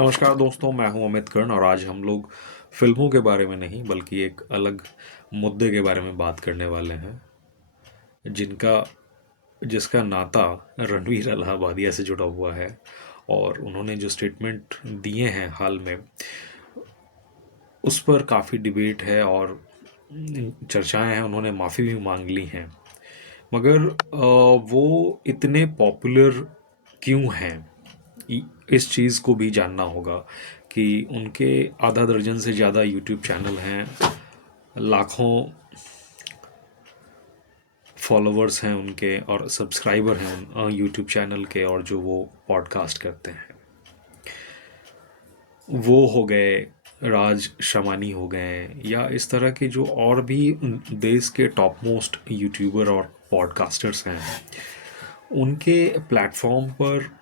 नमस्कार दोस्तों, मैं हूं अमित कर्ण और आज हम लोग फिल्मों के बारे में नहीं बल्कि एक अलग मुद्दे के बारे में बात करने वाले हैं जिनका जिसका नाता रणवीर अलाहाबादिया से जुड़ा हुआ है। और उन्होंने जो स्टेटमेंट दिए हैं हाल में, उस पर काफ़ी डिबेट है और चर्चाएं हैं। उन्होंने माफ़ी भी मांग ली हैं, मगर वो इतने पॉपुलर क्यों हैं, इस चीज़ को भी जानना होगा कि उनके आधा दर्जन से ज़्यादा यूट्यूब चैनल हैं, लाखों फॉलोअर्स हैं उनके और सब्सक्राइबर हैं उन यूट्यूब चैनल के, और जो वो पॉडकास्ट करते हैं वो हो गए, राज शमानी हो गए, या इस तरह के जो और भी देश के टॉप मोस्ट यूट्यूबर और पॉडकास्टर्स हैं, उनके प्लेटफॉर्म पर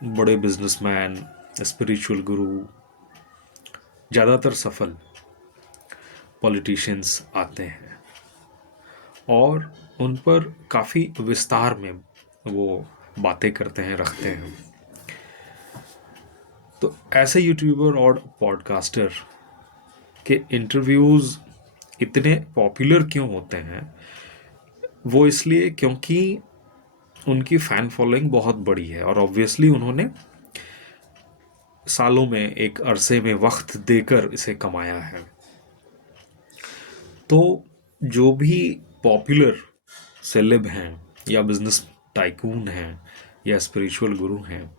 बड़े बिजनेसमैन, स्पिरिचुअल गुरु, ज़्यादातर सफल पॉलिटिशियंस आते हैं और उन पर काफ़ी विस्तार में वो बातें करते हैं, रखते हैं। तो ऐसे यूट्यूबर और पॉडकास्टर के इंटरव्यूज़ इतने पॉपुलर क्यों होते हैं? वो इसलिए क्योंकि उनकी फ़ैन फॉलोइंग बहुत बड़ी है और ऑब्वियसली उन्होंने सालों में, एक अरसे में वक्त देकर इसे कमाया है। तो जो भी पॉपुलर सेलेब हैं या बिजनेस टाइकून हैं या स्पिरिचुअल गुरु हैं,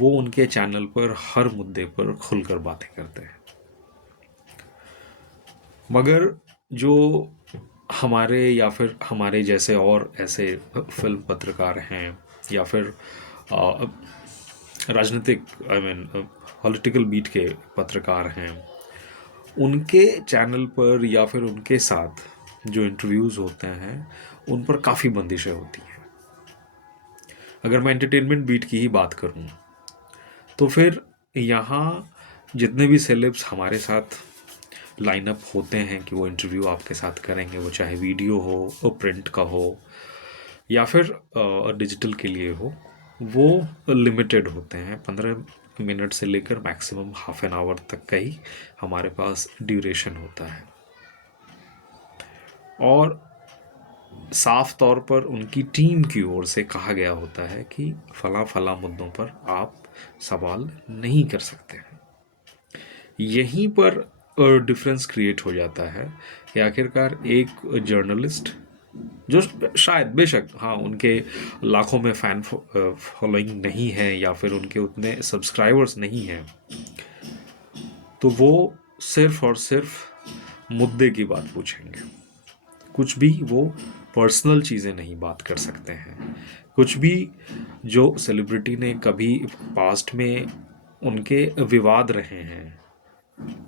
वो उनके चैनल पर हर मुद्दे पर खुलकर बातें करते हैं। मगर जो हमारे या फिर हमारे जैसे और ऐसे फिल्म पत्रकार हैं या फिर अ, राजनीतिक, आई मीन पॉलिटिकल बीट के पत्रकार हैं, उनके चैनल पर या फिर उनके साथ जो इंटरव्यूज़ होते हैं उन पर काफ़ी बंदिशें होती हैं। अगर मैं एंटरटेनमेंट बीट की ही बात करूं तो फिर यहाँ जितने भी सेलेब्स हमारे साथ लाइनअप होते हैं कि वो इंटरव्यू आपके साथ करेंगे, वो चाहे वीडियो हो, प्रिंट का हो या फिर डिजिटल के लिए हो, वो लिमिटेड होते हैं। 15 मिनट से लेकर मैक्सिमम हाफ एन आवर तक का ही हमारे पास ड्यूरेशन होता है और साफ तौर पर उनकी टीम की ओर से कहा गया होता है कि फला फला मुद्दों पर आप सवाल नहीं कर सकते हैं। यहीं पर डिफरेंस क्रिएट हो जाता है कि आखिरकार एक जर्नलिस्ट जो शायद बेशक हाँ उनके लाखों में फ़ैन फॉलोइंग नहीं है या फिर उनके उतने सब्सक्राइबर्स नहीं हैं, तो वो सिर्फ और सिर्फ मुद्दे की बात पूछेंगे। कुछ भी वो पर्सनल चीज़ें नहीं बात कर सकते हैं। कुछ भी जो सेलिब्रिटी ने कभी पास्ट में उनके विवाद रहे हैं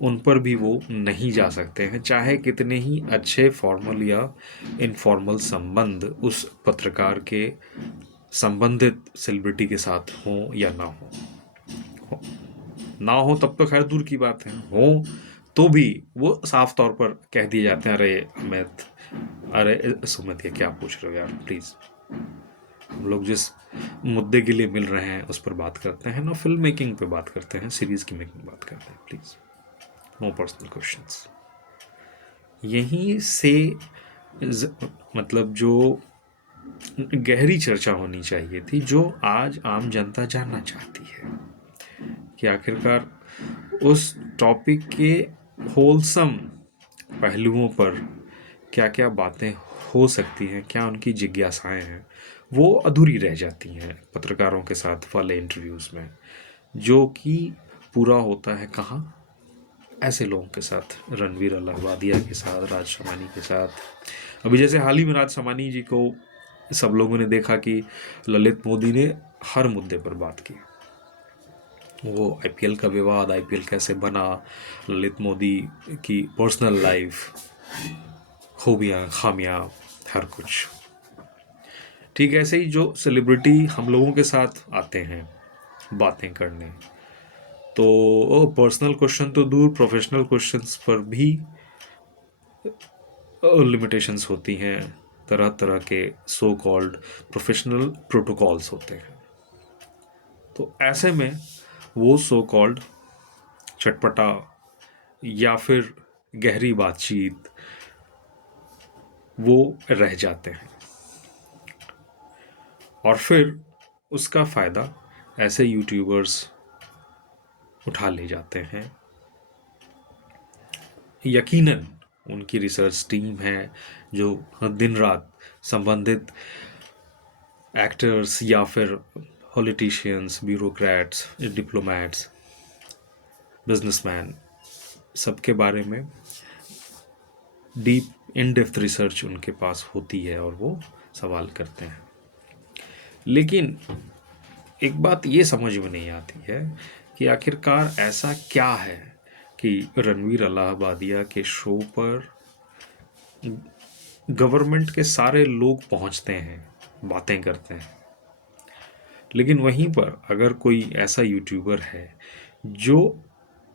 उन पर भी वो नहीं जा सकते हैं, चाहे कितने ही अच्छे फॉर्मल या इनफॉर्मल संबंध उस पत्रकार के संबंधित सेलिब्रिटी के साथ हों या ना हो। ना हो तब तो खैर दूर की बात है, हो तो भी वो साफ तौर पर कह दिए जाते हैं, अरे अमित, अरे सुमित, ये क्या पूछ रहे हो यार, प्लीज़। हम लोग जिस मुद्दे के लिए मिल रहे हैं उस पर बात करते हैं ना, फिल्म मेकिंग पे बात करते हैं, सीरीज़ की मेकिंग बात करते हैं, प्लीज़, नो पर्सनल क्वेश्चंस। यहीं से मतलब जो गहरी चर्चा होनी चाहिए थी, जो आज आम जनता जानना चाहती है कि आखिरकार उस टॉपिक के होलसम पहलुओं पर क्या क्या बातें हो सकती हैं, क्या उनकी जिज्ञासाएं हैं, वो अधूरी रह जाती हैं पत्रकारों के साथ वाले इंटरव्यूज़ में, जो कि पूरा होता है कहाँ, ऐसे लोगों के साथ, रणवीर अलाहाबादिया के साथ, राज शमानी के साथ। अभी जैसे हाल ही में राज शमानी जी को सब लोगों ने देखा कि ललित मोदी ने हर मुद्दे पर बात की। वो आईपीएल का विवाद, आईपीएल कैसे बना, ललित मोदी की पर्सनल लाइफ, खूबियाँ खामियाँ, हर कुछ। ठीक ऐसे ही जो सेलिब्रिटी हम लोगों के साथ आते हैं बातें करने, तो पर्सनल क्वेश्चन तो दूर, प्रोफेशनल क्वेश्चंस पर भी लिमिटेशंस होती हैं। तरह तरह के सो कॉल्ड प्रोफेशनल प्रोटोकॉल्स होते हैं। तो ऐसे में वो सो कॉल्ड चटपटा या फिर गहरी बातचीत वो रह जाते हैं, और फिर उसका फ़ायदा ऐसे यूट्यूबर्स उठा ले जाते हैं। यकीनन उनकी रिसर्च टीम है जो दिन रात संबंधित एक्टर्स या फिर पॉलिटिशियंस, ब्यूरोक्रेट्स, डिप्लोमेट्स, बिजनेसमैन, सबके बारे में डीप इन डेप्थ रिसर्च उनके पास होती है और वो सवाल करते हैं। लेकिन एक बात ये समझ में नहीं आती है कि आखिरकार ऐसा क्या है कि रणवीर अलाहाबादिया के शो पर गवर्नमेंट के सारे लोग पहुंचते हैं, बातें करते हैं, लेकिन वहीं पर अगर कोई ऐसा यूट्यूबर है जो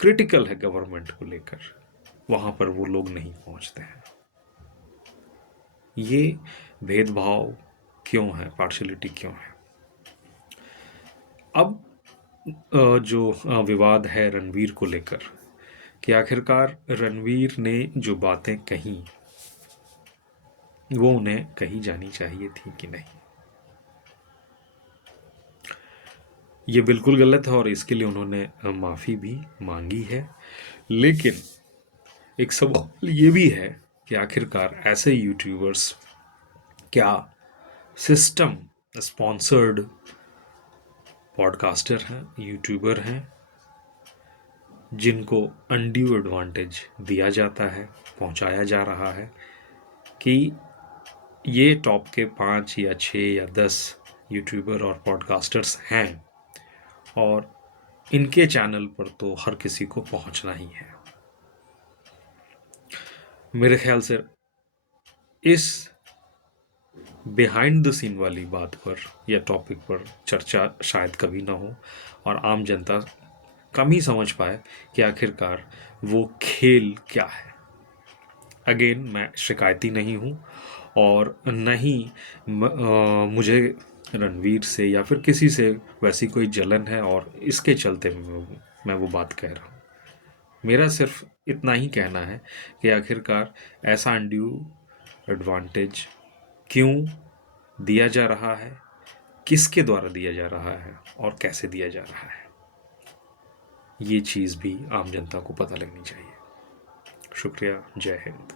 क्रिटिकल है गवर्नमेंट को लेकर, वहां पर वो लोग नहीं पहुंचते हैं। ये भेदभाव क्यों है, पार्शलिटी क्यों है? अब जो विवाद है रणवीर को लेकर कि आखिरकार रणवीर ने जो बातें कही वो उन्हें कही जानी चाहिए थी कि नहीं। ये बिल्कुल गलत है और इसके लिए उन्होंने माफ़ी भी मांगी है। लेकिन एक सवाल ये भी है कि आखिरकार ऐसे यूट्यूबर्स क्या सिस्टम स्पॉन्सर्ड पॉडकास्टर हैं, यूट्यूबर हैं, जिनको अनड्यू एडवांटेज दिया जाता है, पहुंचाया जा रहा है कि ये टॉप के 5 या 6 या 10 यूट्यूबर और पॉडकास्टर्स हैं और इनके चैनल पर तो हर किसी को पहुंचना ही है। मेरे ख्याल से इस बिहाइंड द सीन वाली बात पर या टॉपिक पर चर्चा शायद कभी ना हो और आम जनता कम ही समझ पाए कि आखिरकार वो खेल क्या है। अगेन, मैं शिकायती नहीं हूँ और न ही मुझे रणवीर से या फिर किसी से वैसी कोई जलन है और इसके चलते मैं वो बात कह रहा हूँ। मेरा सिर्फ इतना ही कहना है कि आखिरकार ऐसा अनड्यू एडवांटेज क्यों दिया जा रहा है, किसके द्वारा दिया जा रहा है और कैसे दिया जा रहा है, ये चीज़ भी आम जनता को पता लगनी चाहिए। शुक्रिया। जय हिंद।